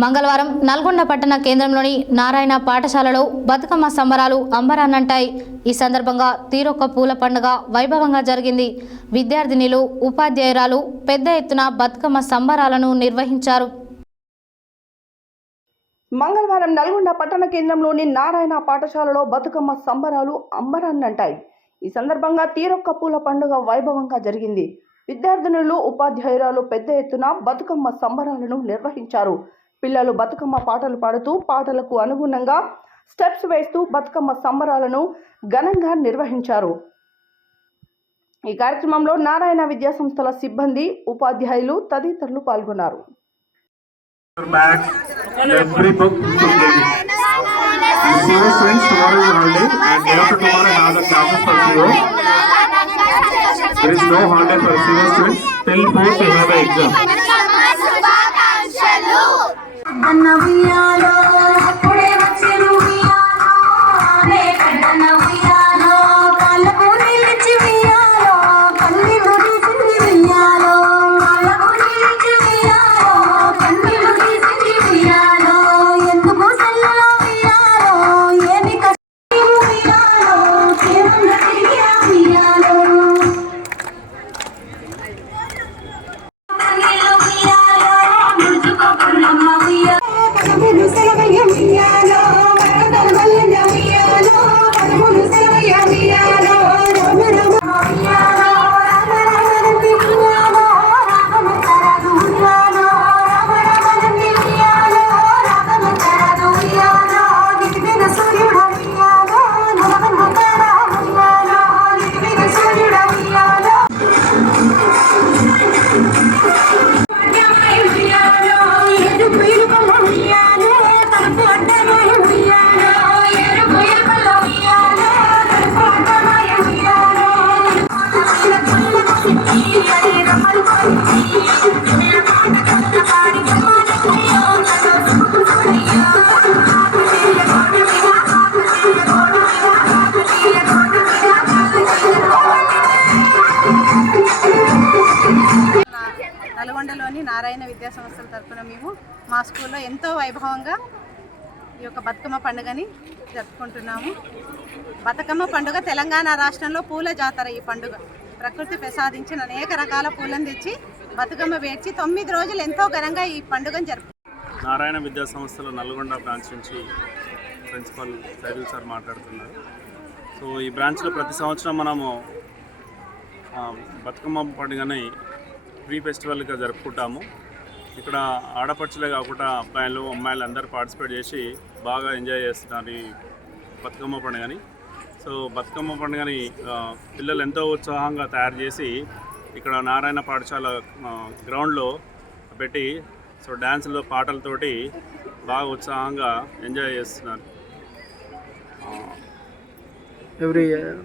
మంగళవారం నల్గొండ పట్టణ కేంద్రంలోని నారాయణ పాఠశాలలో బతుకమ్మ సంబరాలు అంబరాన్నంటాయి. ఈ సందర్భంగా తీరొక్క పూల పండుగ వైభవంగా జరిగింది. విద్యార్థినులు, ఉపాధ్యాయురాలు పెద్ద ఎత్తున బతుకమ్మ సంబరాలను నిర్వహించారు. మంగళవారం నల్గొండ పట్టణ కేంద్రంలోని నారాయణ పాఠశాలలో బతుకమ్మ సంబరాలు అంబరాన్నంటాయి. ఈ సందర్భంగా తీరొక్క పూల పండుగ వైభవంగా జరిగింది. విద్యార్థినులు, ఉపాధ్యాయురాలు పెద్ద ఎత్తున బతుకమ్మ సంబరాలను నిర్వహించారు. పిల్లలు బతుకమ్మ పాటలు పాడుతూ పాటలకు అనుగుణంగా స్టెప్స్ వేస్తూ బతుకమ్మ సంబరాలను ఘనంగా నిర్వహించారు. ఈ కార్యక్రమంలో నారాయణ విద్యా సంస్థల సిబ్బంది, ఉపాధ్యాయులు తదితరులు పాల్గొన్నారు. There is no holiday for senior students till 4th they have an exam. నల్గొండలోని Narayana విద్యా సంస్థల తరఫున మేము మా స్కూల్లో ఎంతో వైభవంగా ఈ యొక్క బతుకమ్మ పండుగని జరుపుకుంటున్నాము. బతుకమ్మ పండుగ తెలంగాణ రాష్ట్రంలో పూల జాతర. ఈ పండుగ ప్రకృతి ప్రసాదించిన అనేక రకాల పూలను తెచ్చి బతుకమ్మ పేర్చి 9 రోజులు ఎంతో ఘనంగా ఈ పండుగను జరుపుకుంటారు. నారాయణ విద్యా సంస్థల నల్గొండ బ్రాంచ్ నుంచి ప్రిన్సిపల్ సైదుల్ సార్ మాట్లాడుతున్నారు. సో ఈ బ్రాంచ్లో ప్రతి సంవత్సరం మనము బతుకమ్మ పండుగని ప్రీ ఫెస్టివల్గా జరుపుకుంటాము. ఇక్కడ ఆడపడుచులే కాకుండా అబ్బాయిలు, అమ్మాయిలు అందరూ పార్టిసిపేట్ చేసి బాగా ఎంజాయ్ చేస్తున్నారు ఈ బతుకమ్మ పండుగని. సో బతుకమ్మ పండుగని పిల్లలు ఎంతో ఉత్సాహంగా తయారు చేసి ఇక్కడ నారాయణ పాఠశాల గ్రౌండ్లో పెట్టి సో డ్యాన్సులు, పాటలతోటి బాగా ఉత్సాహంగా ఎంజాయ్ చేస్తున్నారు. Every year